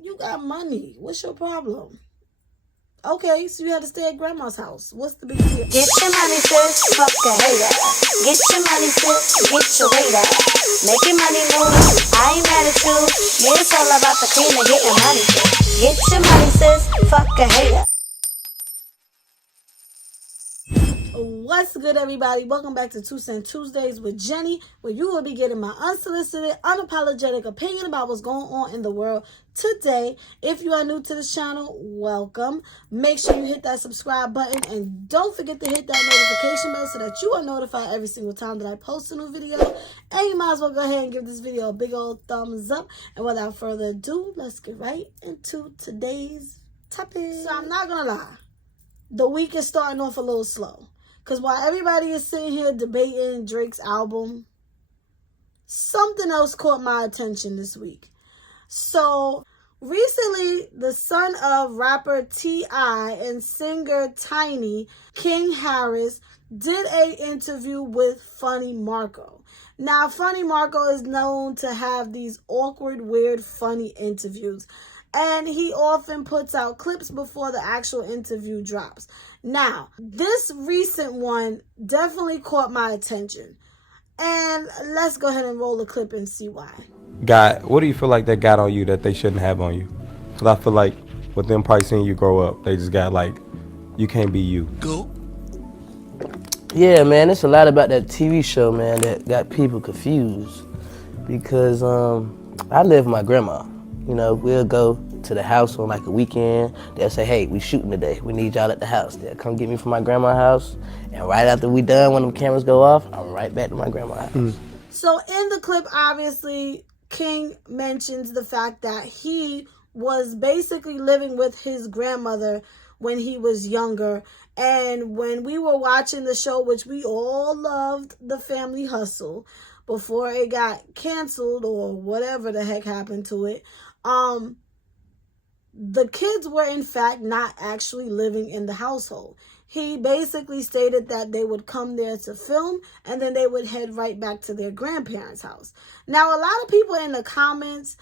you got money. What's your problem? Okay, so you had to stay at grandma's house. What's the big deal? Get your money, sis. Fuck the hater. Get your money, sis. Get your weight up. Make your money move. I ain't mad at you. Yeah, it's all about the cream and getting money, sis. Get your money, sis. Fuck a hater. What's good, everybody? Welcome back to 2 Cent Tuesdays with Jenny, where you will be getting my unsolicited, unapologetic opinion about what's going on in the world today. If you are new to this channel, welcome. Make sure you hit that subscribe button and don't forget to hit that notification bell so that you are notified every single time that I post a new video. And you might as well go ahead and give this video a big old thumbs up. And without further ado, let's get right into today's topic. So I'm not gonna lie, the week is starting off a little slow. Because while everybody is sitting here debating Drake's album, something else caught my attention this week. So, recently, the son of rapper T.I. and singer Tiny, King Harris, did an interview with Funny Marco. Now, Funny Marco is known to have these awkward, weird, funny interviews. And he often puts out clips before the actual interview drops. Now, this recent one definitely caught my attention. And let's go ahead and roll the clip and see why. What do you feel like that got on you that they shouldn't have on you? Because I feel like with them probably seeing you grow up, they just got like, you can't be you. Go. Yeah, man, it's a lot about that TV show, man, that got people confused. Because I live with my grandma. You know, we'll go to the house on like a weekend. They'll say, hey, we shooting today. We need y'all at the house. They'll come get me from my grandma's house. And right after we done, when the cameras go off, I'm right back to my grandma's house. So in the clip, obviously, King mentions the fact that he was basically living with his grandmother when he was younger. And when we were watching the show, which we all loved, The Family Hustle, before it got canceled or whatever the heck happened to it, the kids were in fact not actually living in the household. He basically stated that they would come there to film and then they would head right back to their grandparents' house. Now, a lot of people in the comments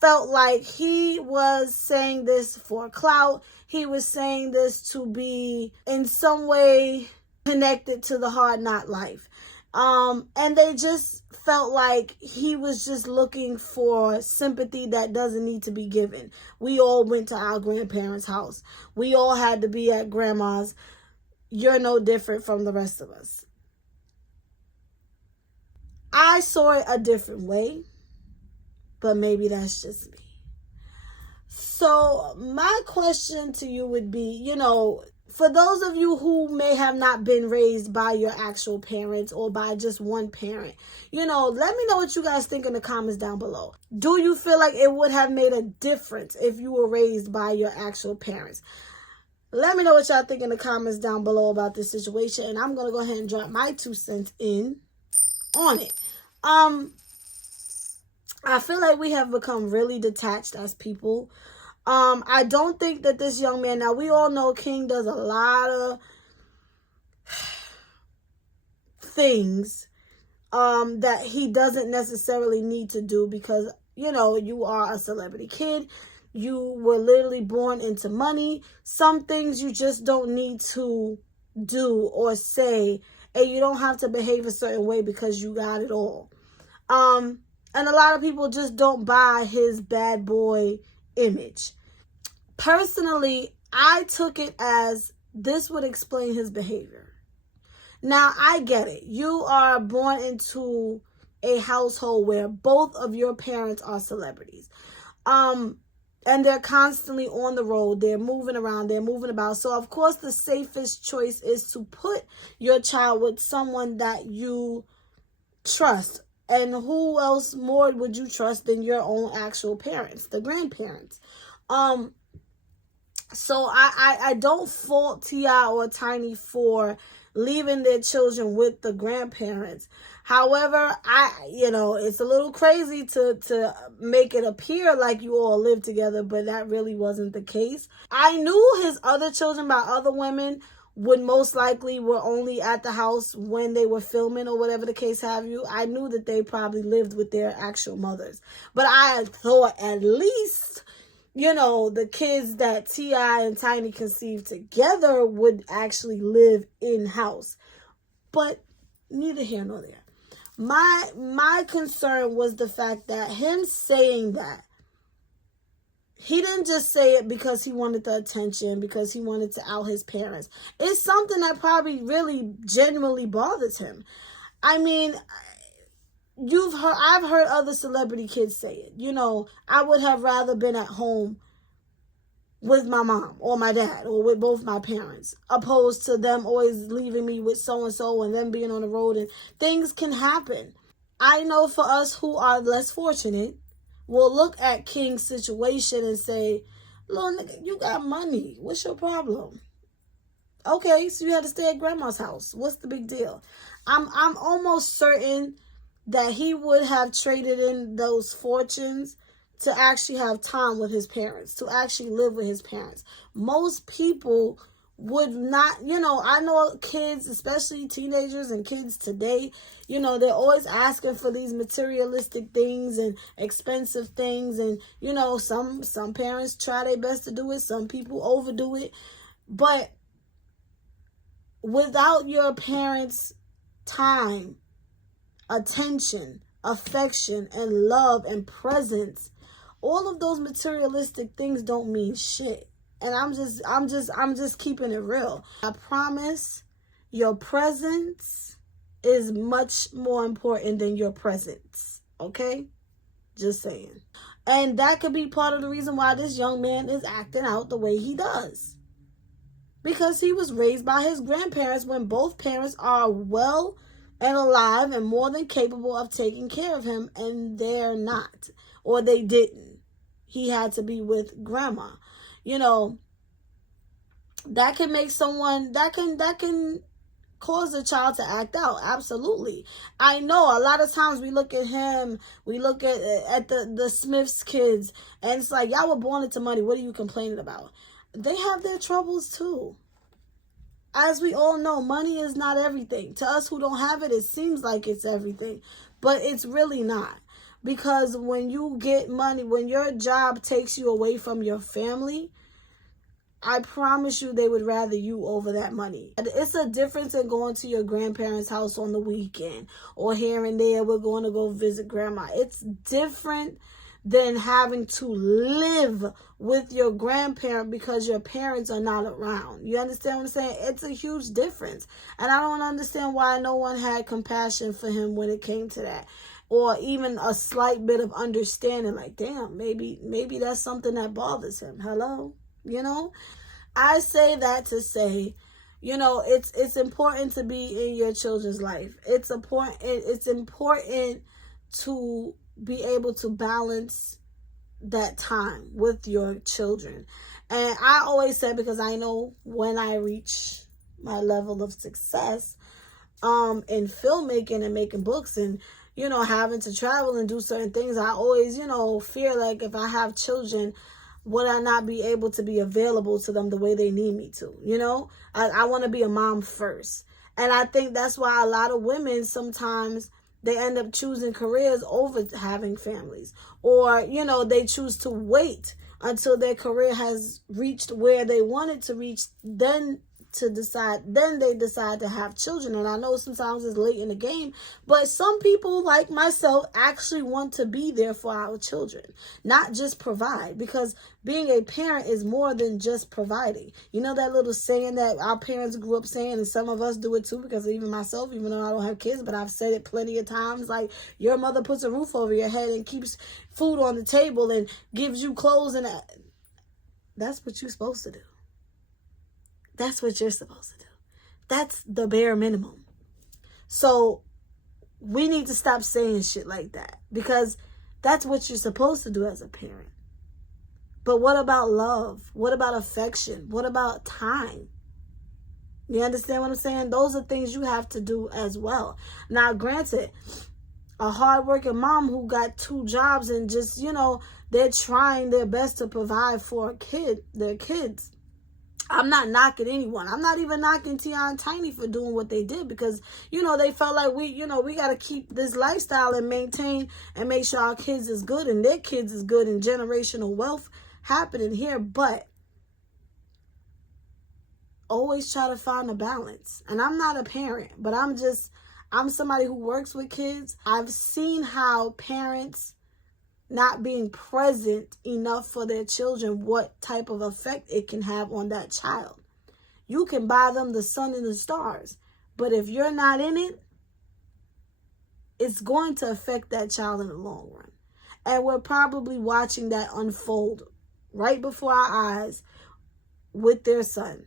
felt like he was saying this for clout. He was saying this to be in some way connected to the Hard Knock life. And they just felt like he was just looking for sympathy that doesn't need to be given. We all went to our grandparents' house. We all had to be at grandma's. You're no different from the rest of us. I saw it a different way, but maybe that's just me. So my question to you would be, you know, for those of you who may have not been raised by your actual parents or by just one parent, you know, let me know what you guys think in the comments down below. Do you feel like it would have made a difference if you were raised by your actual parents? Let me know what y'all think in the comments down below about this situation, and I'm going to go ahead and drop my 2 cents in on it. I feel like we have become really detached as people. I don't think that this young man, now we all know King does a lot of things that he doesn't necessarily need to do because, you know, you are a celebrity kid. You were literally born into money. Some things you just don't need to do or say, and you don't have to behave a certain way because you got it all. And a lot of people just don't buy his bad boy image. Personally, I took it as this would explain his behavior. Now, I get it. You are born into a household where both of your parents are celebrities. And they're constantly on the road. They're moving around. They're moving about. So, of course, the safest choice is to put your child with someone that you trust. And who else more would you trust than your own actual parents, the grandparents? So I don't fault T.I. or Tiny for leaving their children with the grandparents. However, it's a little crazy to make it appear like you all live together, but that really wasn't the case. I knew his other children by other women would most likely were only at the house when they were filming or whatever the case have you. I knew that they probably lived with their actual mothers. But I thought at least the kids that T.I. and Tiny conceived together would actually live in-house. But neither here nor there. My concern was the fact that him saying that, he didn't just say it because he wanted the attention, because he wanted to out his parents. It's something that probably really genuinely bothers him. I mean, I've heard other celebrity kids say it. I would have rather been at home with my mom or my dad or with both my parents, opposed to them always leaving me with so-and-so and them being on the road, and things can happen. I know for us who are less fortunate, we'll look at King's situation and say, little nigga, you got money. What's your problem? Okay, so you had to stay at grandma's house. What's the big deal? I'm almost certain that he would have traded in those fortunes to actually have time with his parents, to actually live with his parents. Most people would not, I know kids, especially teenagers and kids today, they're always asking for these materialistic things and expensive things. And, some parents try their best to do it. Some people overdo it. But without your parents' time, attention, affection, and love and presence, all of those materialistic things don't mean shit. And I'm just keeping it real. I promise your presence is much more important than your presence. Okay? Just saying. And that could be part of the reason why this young man is acting out the way he does. Because he was raised by his grandparents when both parents are well and alive and more than capable of taking care of him, and they're not, or they didn't. He had to be with grandma. That can make someone, that can cause a child to act out. Absolutely. I know a lot of times we look at him, we look at the Smiths kids, and it's like, y'all were born into money. What are you complaining about? They have their troubles too. As we all know, money is not everything. To us who don't have it, it seems like it's everything, but it's really not. Because when you get money, when your job takes you away from your family, I promise you they would rather you over that money. It's a difference in going to your grandparents' house on the weekend, or here and there we're going to go visit grandma. It's different than having to live with your grandparent because your parents are not around. You understand what I'm saying? It's a huge difference. And I don't understand why no one had compassion for him when it came to that. Or even a slight bit of understanding, like, damn, maybe that's something that bothers him. Hello? I say that to say, it's important to be in your children's life. It's important to be able to balance that time with your children. And I always say, because I know when I reach my level of success in filmmaking and making books and having to travel and do certain things, I always fear, like, if I have children, would I not be able to be available to them the way they need me to? I want to be a mom first. And I think that's why a lot of women sometimes they end up choosing careers over having families. Or, they choose to wait until their career has reached where they want it to reach, then they decide to have children. And I know sometimes it's late in the game, but some people like myself actually want to be there for our children, not just provide, because being a parent is more than just providing. That little saying that our parents grew up saying, and some of us do it too, because even myself, even though I don't have kids, but I've said it plenty of times, like, your mother puts a roof over your head and keeps food on the table and gives you clothes, and that's what you're supposed to do. That's what you're supposed to do. That's the bare minimum. So we need to stop saying shit like that, because that's what you're supposed to do as a parent. But what about love? What about affection? What about time? You understand what I'm saying? Those are things you have to do as well. Now, granted, a hardworking mom who got 2 jobs and just, they're trying their best to provide for their kids. I'm not knocking anyone. I'm not even knocking T.I. and Tiny for doing what they did, because, they felt like we got to keep this lifestyle and maintain and make sure our kids is good and their kids is good and generational wealth happening here, but always try to find a balance. And I'm not a parent, but I'm somebody who works with kids. I've seen how parents not being present enough for their children, what type of effect it can have on that child. You can buy them the sun and the stars, but if you're not in it, it's going to affect that child in the long run. And we're probably watching that unfold right before our eyes with their son.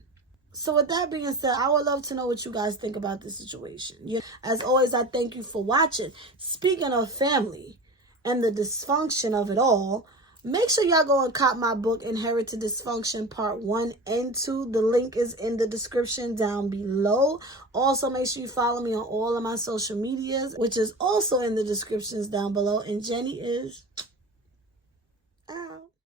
So with that being said, I would love to know what you guys think about this situation. As always, I thank you for watching. Speaking of family and the dysfunction of it all, make sure y'all go and cop my book, Inherited Dysfunction Part 1 and 2. The link is in the description down below. Also, make sure you follow me on all of my social medias, which is also in the descriptions down below. And Jenny is